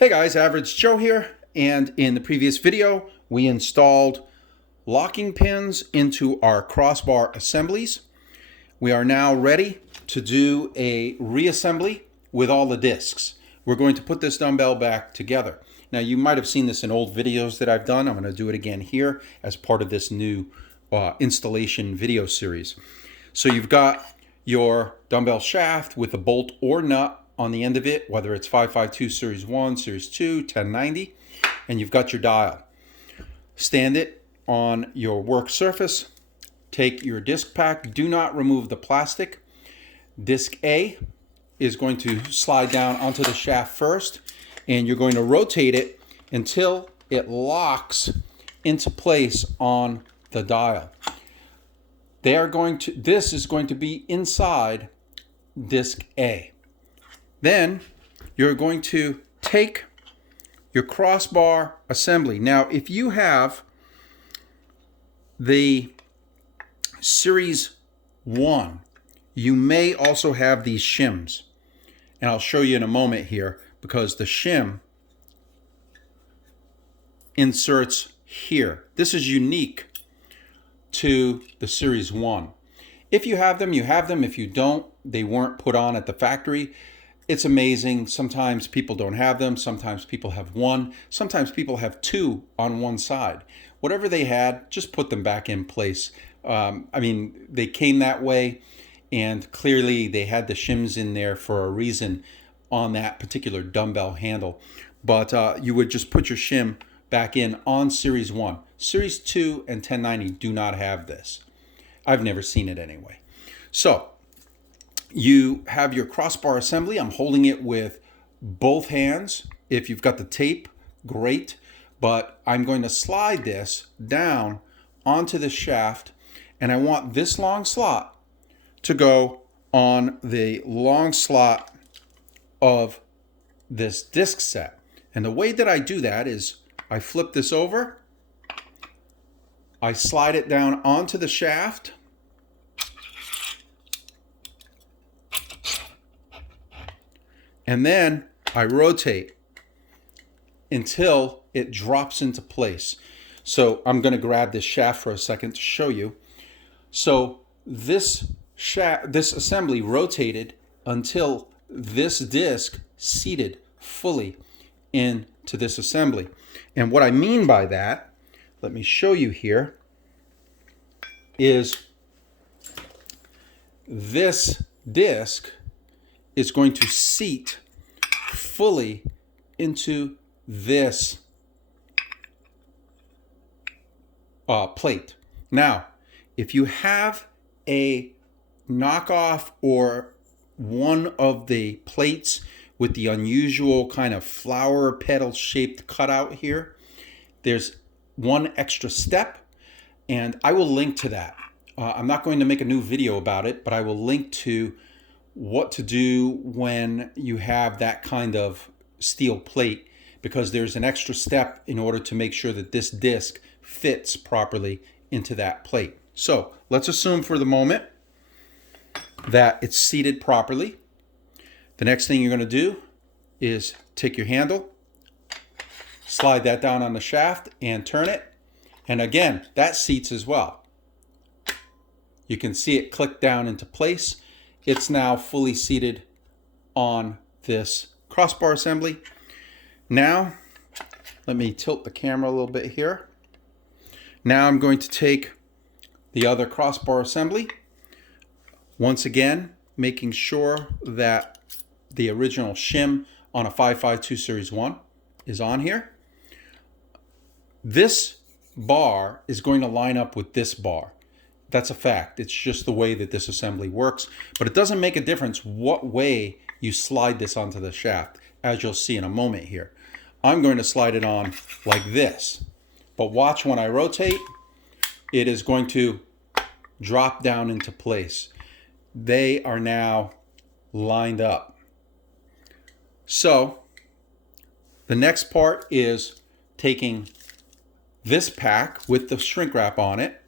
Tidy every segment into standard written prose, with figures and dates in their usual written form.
Hey guys, Average Joe here, and in the previous video we installed locking pins into our crossbar assemblies. We are now ready to do a reassembly with all the discs. We're going to put this dumbbell back together. Now you might have seen this in old videos that I've done. I'm going to do it again here as part of this new installation video series. So you've got your dumbbell shaft with a bolt or nut on the end of it, whether it's 552 Series 1, Series 2, 1090, and you've got your dial. Stand it on your work surface. Take your disc pack. Do not remove the plastic. Disc A is going to slide down onto the shaft first, and you're going to rotate it until it locks into place on the dial. This is going to be inside disc A. Then you're going to take your crossbar assembly. Now, if you have the Series 1, you may also have these shims. And I'll show you in a moment here, because the shim inserts here. This is unique to the Series 1. If you have them, you have them. If you don't, they weren't put on at the factory. It's amazing. Sometimes people don't have them. Sometimes people have one. Sometimes people have two on one side. Whatever they had, just put them back in place. They came that way, and clearly they had the shims in there for a reason on that particular dumbbell handle. But you would just put your shim back in on Series 1. Series 2 and 1090 do not have this. I've never seen it anyway. So you have your crossbar assembly. I'm holding it with both hands. If you've got the tape, great. But I'm going to slide this down onto the shaft, and I want this long slot to go on the long slot of this disc set. And the way that I do that is I flip this over, I slide it down onto the shaft, and then I rotate until it drops into place. So I'm going to grab this shaft for a second to show you. So this assembly rotated until this disc seated fully into this assembly. And what I mean by that, let me show you here, is this disc is going to seat fully into this plate. Now, if you have a knockoff or one of the plates with the unusual kind of flower petal shaped cutout here, there's one extra step, and I will link to that. I'm not going to make a new video about it, but I will link to what to do when you have that kind of steel plate, because there's an extra step in order to make sure that this disc fits properly into that plate. So let's assume for the moment that it's seated properly. The next thing you're going to do is take your handle, slide that down on the shaft and turn it. And again, that seats as well. You can see it click down into place. It's now fully seated on this crossbar assembly. Now, let me tilt the camera a little bit here. Now I'm going to take the other crossbar assembly. Once again, making sure that the original shim on a 552 Series 1 is on here. This bar is going to line up with this bar. That's a fact. It's just the way that this assembly works. But it doesn't make a difference what way you slide this onto the shaft, as you'll see in a moment here. I'm going to slide it on like this. But watch, when I rotate, it is going to drop down into place. They are now lined up. So the next part is taking this pack with the shrink wrap on it.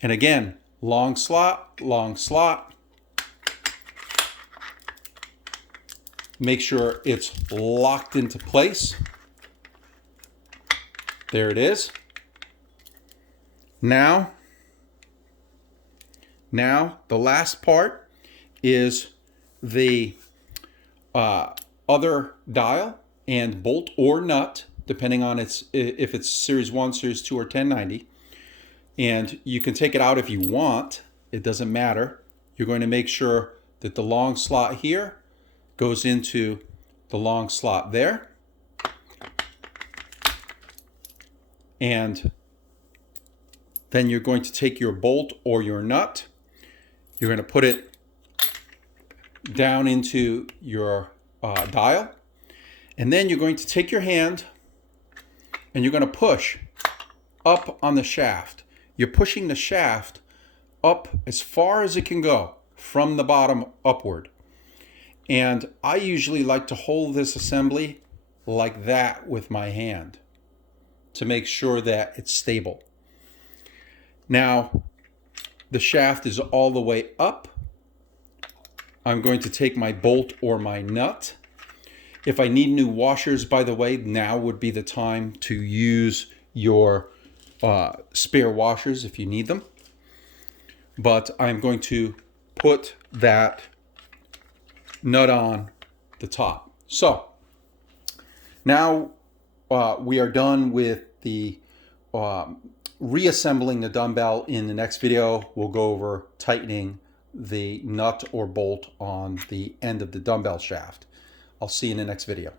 And again, long slot, Make sure it's locked into place. There it is. Now the last part is the other dial and bolt or nut, depending on if it's Series 1, Series 2, or 1090. And you can take it out if you want. It doesn't matter. You're going to make sure that the long slot here goes into the long slot there. And then you're going to take your bolt or your nut. You're going to put it down into your dial. And then you're going to take your hand and you're going to push up on the shaft. You're pushing the shaft up as far as it can go from the bottom upward. And I usually like to hold this assembly like that with my hand to make sure that it's stable. Now, the shaft is all the way up. I'm going to take my bolt or my nut. If I need new washers, by the way, now would be the time to use your spare washers if you need them. But I'm going to put that nut on the top. So now we are done with the reassembling the dumbbell. In the next video, we'll go over tightening the nut or bolt on the end of the dumbbell shaft. I'll see you in the next video.